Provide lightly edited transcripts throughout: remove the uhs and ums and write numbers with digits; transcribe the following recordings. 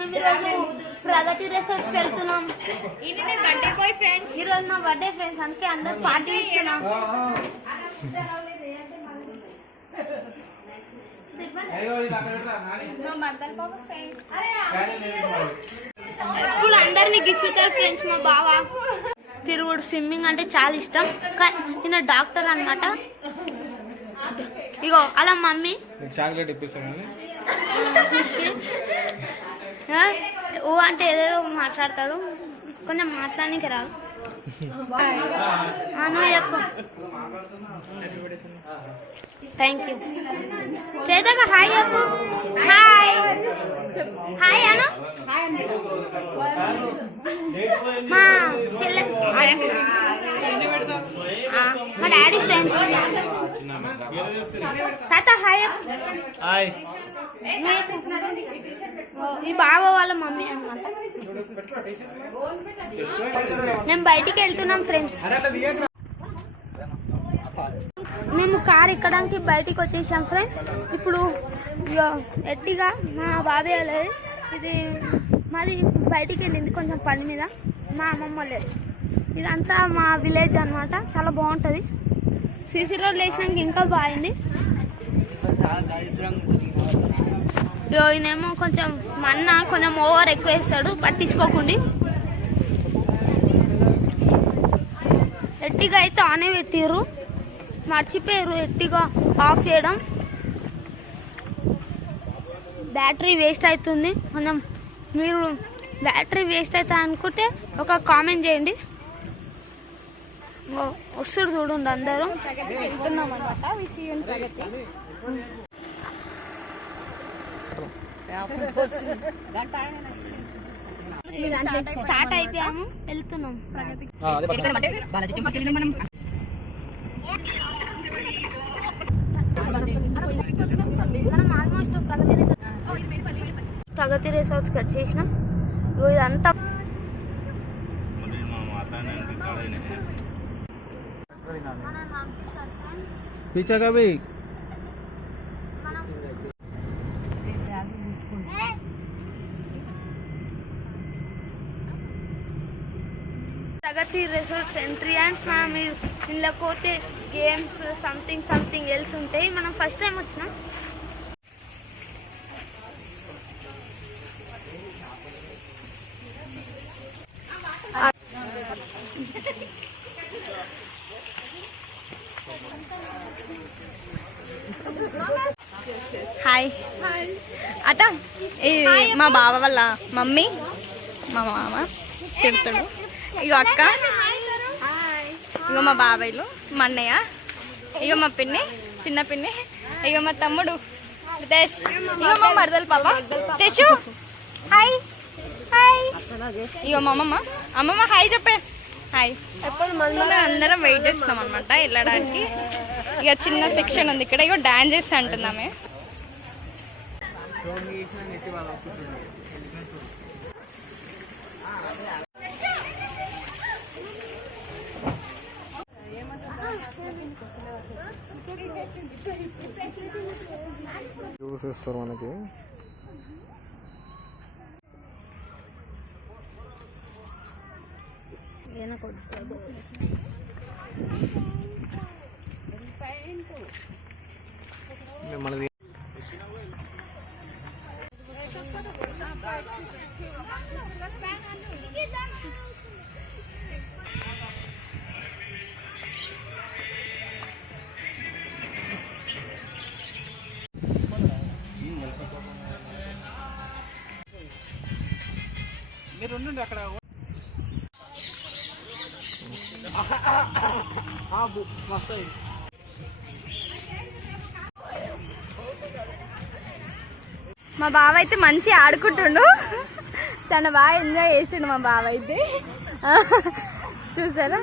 మేము ఈరోజు ప్రగతి రిసార్ట్స్కి వెళ్తున్నాం. ఈరోజు నా బర్త్డే ఫ్రెండ్స్, అందుకే అందరు పార్టీ ఇస్తున్నాం. ఇప్పుడు అందరినీ గిచ్చుతారు ఫ్రెండ్స్. మా బావ తిరుగుడు స్విమ్మింగ్ అంటే చాలా ఇష్టం. ఈయన డాక్టర్ అన్నమాట. ఇగో అలా మమ్మీ చాక్లెట్ ఇప్పిస్తాను. ఓ అంటే ఏదేదో మాట్లాడతాడు, కొంచెం మాట్లాడడానికి రాదు. నువ్వు చెప్పు. Thank you. చేతగా హాయ్ చెప్పు. హాయ్ హాయ్ అను. మా చెల్లె మా డాడీ ఫ్రెండ్స్. తాత హాయ్. ఈ బావ వాళ్ళ మమ్మీ అన్నమాట. మేము బయటికి వెళ్తున్నాం ఫ్రెండ్స్. మేము కార్ ఎక్కడానికి బయటికి వచ్చేసాం ఫ్రెండ్స్. ఇప్పుడు ఎట్టిగా మా బాబాయ్ వెళ్ళేది, ఇది మాది బయటికి వెళ్ళింది కొంచెం పని మీద. మా అమ్మమ్మ లేదు. ఇదంతా మా విలేజ్ అన్నమాట. చాలా బాగుంటుంది. సిసి రోడ్లు వేసినాక ఇంకా బాగుంది. ఈయనేమో కొంచెం మన్న కొంచెం ఓవర్ ఎక్కువ వేస్తాడు, పట్టించుకోకుండా. ఎట్టిగా అయితే ఆనే పెట్టిర్రు, మర్చిపోయారు ఎట్టిగా ఆఫ్ చేయడం. బ్యాటరీ వేస్ట్ అవుతుంది. కొంచెం మీరు బ్యాటరీ వేస్ట్ అవుతా అనుకుంటే ఒక కామెంట్ చేయండి. వస్తుడు చూడండి అందరూ. వెళ్తున్నాం అనమాట. స్టార్ట్ అయిపోయాము, వెళ్తున్నాం. మనం ఆల్మోస్ట్ ప్రగతి రిసార్ట్స్కి వచ్చేసినాం. ఇదంతా पीछे का भी ప్రగతి రిసార్ట్స్ ఎంట్రియన్స్. మనం ఇంట్లో పోతే గేమ్స్ సంథింగ్ ఎల్స్ ఉంటాయి. మనం ఫస్ట్ టైం వచ్చినాం. హాయ్ అట. ఇది మా బావ వాళ్ళ మమ్మీ, మా మామ చెప్తాడు. ఇగో అక్క, ఇగో మా బాబాయ్లు, మా అన్నయ్య, ఇగో మా పిన్ని, చిన్న పిన్ని, ఇగో మా తమ్ముడు రితేష్, ఇగో మా మరదలు పాప తెషు. Hi hi. ఇగో మా అమ్మమ్మ హాయ్ చెప్పే. హాయ్. అందరం వెయిట్ చేస్తున్నాం అనమాట వెళ్ళడానికి. ఇక చిన్న సెక్షన్ ఉంది ఇక్కడ. ఇగో డాన్స్ చేస్తా అంటున్నామే. చూసేస్తారు మనకి. మనది మీరు ఉండండి అక్కడ. మా బావ అయితే మంచి ఆడుకుంటుండు, చాలా బాగా ఎంజాయ్ చేసిండు మా బావ అయితే. చూసారా?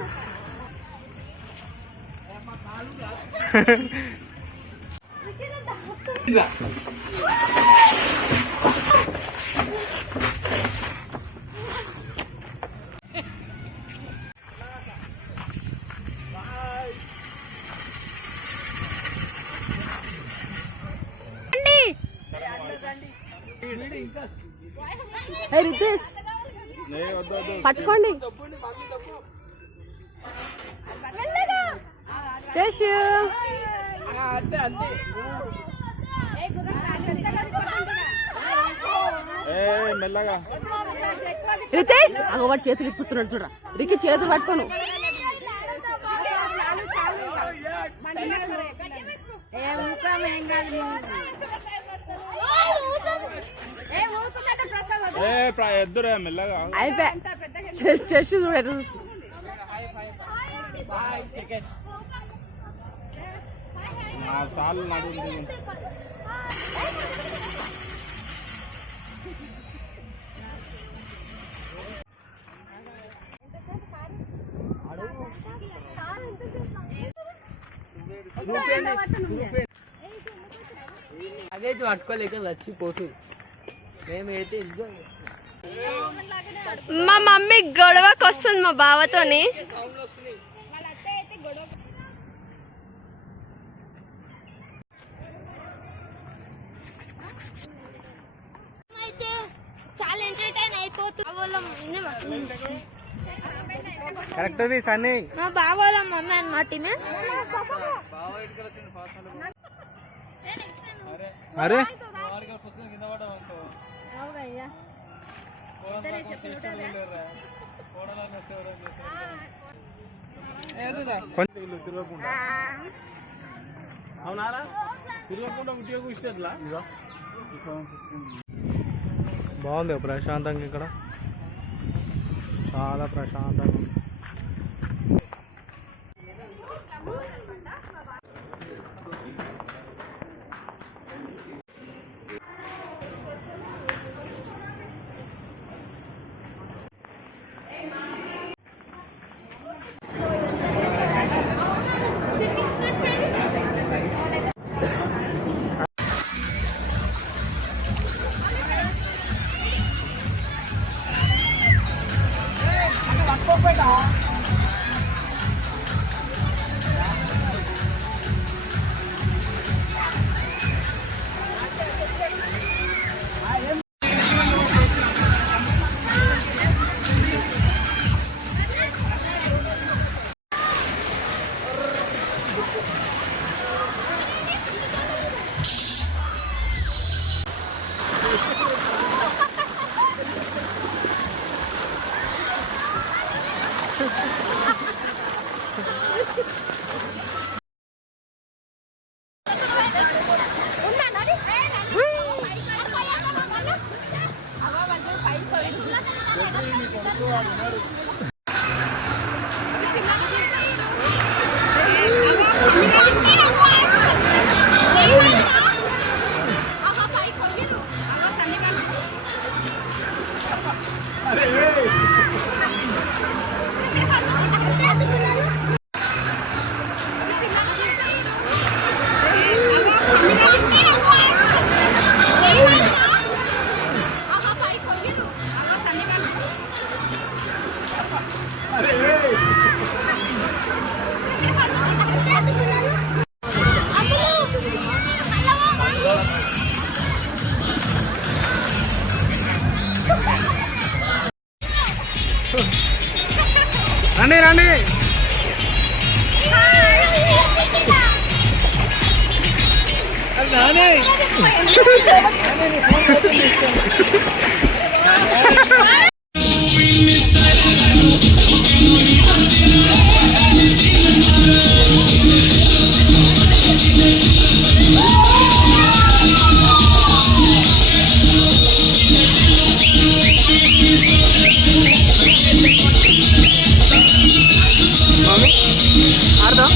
ఏ రితేష్ పట్టుకోండి. చేసు మెల్లగా రితేష్ అగవాడు చేతులు ఇప్పుతున్నాడు చూడ. రికి చేతులు పట్టుకోను. ఎద్దురా మెల్లగా. అయిపోయా చేసి చూడ. సార్లు నడుంది. అదే పట్టుకోలేక చచ్చిపోతుంది. మేమైతే మా మమ్మీ గొడవకి వస్తుంది మా బావతోని. అయితే చాలా ఎంటర్టైన్ అయిపోతుంది. కరెక్ట్ అది సన్నీ. మా బావోళ్ళ మమ్మీ అనమాట. అరే అవునారా తిరగకుండా ఉద్యోగ ఇష్టట్లా. బాగుంది ప్రశాంతంగా, ఇక్కడ చాలా ప్రశాంతంగా. రండి రండి. నానే అర్థం